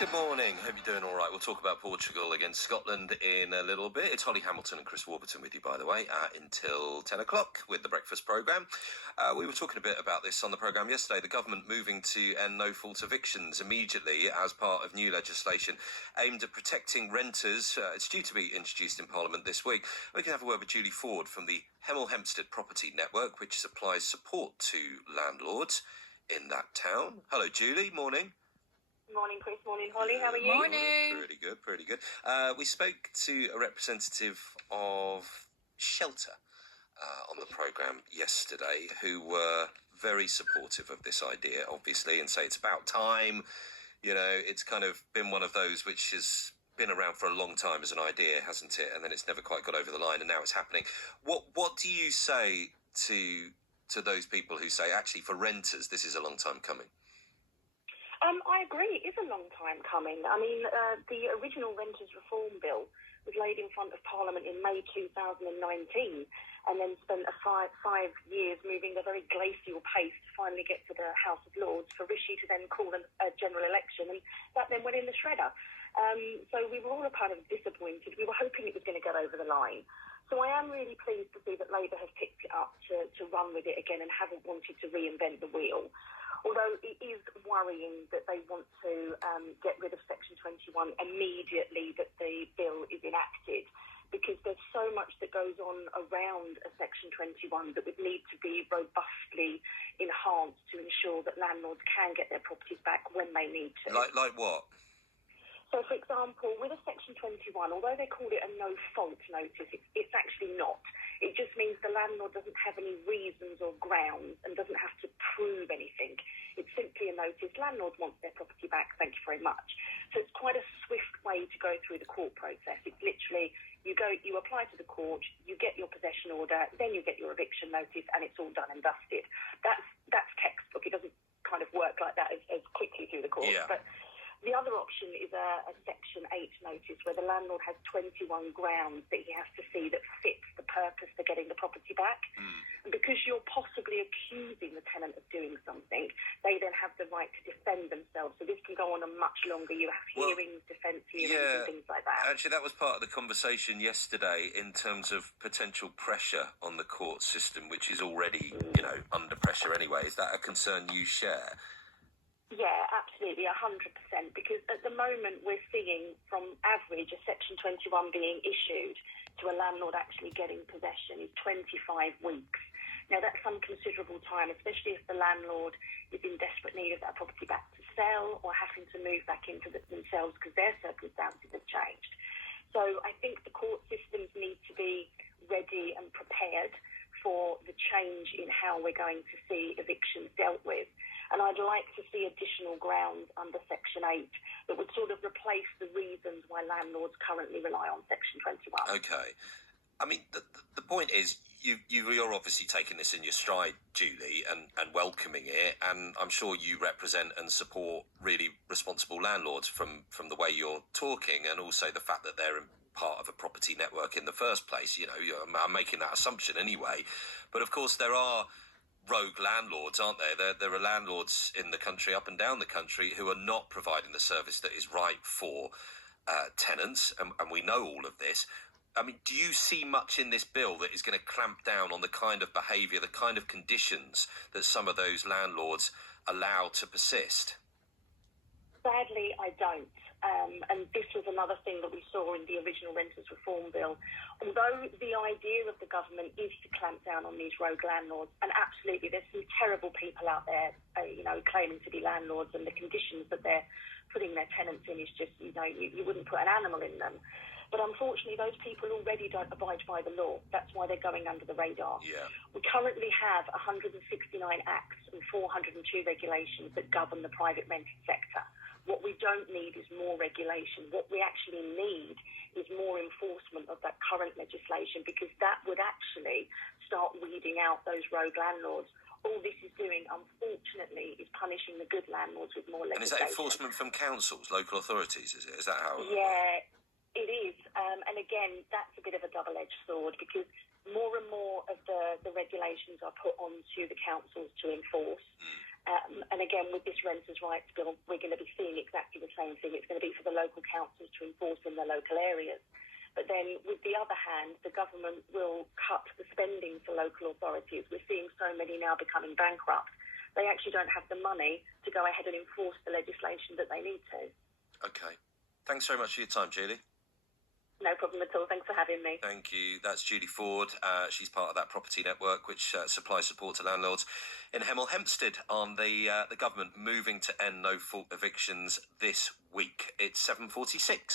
Good morning. Hope you're doing all right. We'll talk about Portugal against Scotland in a little bit. It's Holly Hamilton and Chris Warburton with you, by the way, until 10 o'clock with the breakfast programme. We were talking a bit about this on the programme yesterday. The government moving to end no-fault evictions immediately as part of new legislation aimed at protecting renters. It's due to be introduced in Parliament this week. We can have a word with Julie Ford from the Hemel Hempstead Property Network, which supplies support to landlords in that town. Hello, Julie. Morning. Morning, Chris. Morning, Holly. How are you? Morning. Pretty good. We spoke to a representative of Shelter on the programme yesterday, who were very supportive of this idea, obviously, and say it's about time. You know, it's kind of been one of those which has been around for a long time as an idea, hasn't it? And then it's never quite got over the line, and now it's happening. What do you say to those people who say, actually, for renters, this is a long time coming? I agree. It is a long time coming. I mean, the original Renters Reform Bill was laid in front of Parliament in May 2019 and then spent five years moving at a very glacial pace to finally get to the House of Lords for Rishi to then call a general election, and that then went in the shredder. So we were all kind of disappointed. We were hoping it was going to get over the line. So I am really pleased to see that Labour has picked it up to run with it again and haven't wanted to reinvent the wheel. Although it is worrying that they want to get rid of Section 21 immediately that the bill is enacted, because there's so much that goes on around a Section 21 that would need to be robustly enhanced to ensure that landlords can get their properties back when they need to. Like what? So, for example, with a Section 21, although they call it a no-fault notice, it's actually not. It just means the landlord doesn't have any reasons or grounds and doesn't have to prove anything. It's simply a notice. Landlord wants their property back. Thank you very much. So it's quite a swift way to go through the court process. It's literally you apply to the court, you get your possession order, then you get your eviction notice, and it's all done and dusted. That's textbook. It doesn't kind of work like that as quickly through the court. Yeah. But the other option is a Section 8 notice where the landlord has 21 grounds that he has to see that fits the purpose for getting the property back. And because you're possibly accusing the tenant of doing something, they then have the right to defend themselves. So this can go on a much longer. You have hearings, defence hearings and things like that. Actually, that was part of the conversation yesterday in terms of potential pressure on the court system, which is already, under pressure anyway. Is that a concern you share? Yeah, absolutely, 100%, because at the moment we're seeing, from average, a Section 21 being issued to a landlord actually getting possession is 25 weeks. Now, that's some considerable time, especially if the landlord is in desperate need of that property back to sell or having to move back into themselves because their circumstances have changed. So I think the court systems need to be ready and prepared for the change in how we're going to see evictions dealt with. And I'd like to see additional grounds under Section 8 that would sort of replace the reasons why landlords currently rely on Section 21. Okay. I mean, the point is, you're obviously taking this in your stride, Julie, and welcoming it, and I'm sure you represent and support really responsible landlords from the way you're talking, and also the fact that they're part of a property network in the first place. I'm making that assumption anyway. But of course, there are rogue landlords, aren't there? There are landlords in the country, up and down the country, who are not providing the service that is right for tenants, and we know all of this. I mean, do you see much in this bill that is going to clamp down on the kind of behaviour, the kind of conditions that some of those landlords allow to persist? Sadly, I don't. And this was another thing that we saw in the original Renters Reform Bill. Although the idea of the government is to clamp down on these rogue landlords, and absolutely there's some terrible people out there, claiming to be landlords, and the conditions that they're putting their tenants in is just, you wouldn't put an animal in them. But unfortunately, those people already don't abide by the law. That's why they're going under the radar. Yeah. We currently have 169 acts and 402 regulations that govern the private rented sector. What we don't need is more regulation. What we actually need is more enforcement of that current legislation, because that would actually start weeding out those rogue landlords. All this is doing, unfortunately, is punishing the good landlords with more legislation. And is that enforcement from councils, local authorities, is it? Is that how? Yeah, it is. And again, that's a bit of a double-edged sword, because more and more of the regulations are put onto the councils to enforce. And again, with this Renters' Rights Bill, we're going to be seeing exactly the same thing. It's going to be for the local councils to enforce in their local areas. But then, with the other hand, the government will cut the spending for local authorities. We're seeing so many now becoming bankrupt. They actually don't have the money to go ahead and enforce the legislation that they need to. Okay. Thanks very much for your time, Julie. No problem at all. Thanks for having me. Thank you. That's Julie Ford. She's part of that property network which supplies support to landlords in Hemel Hempstead on the government moving to end no-fault evictions this week. It's 7:46.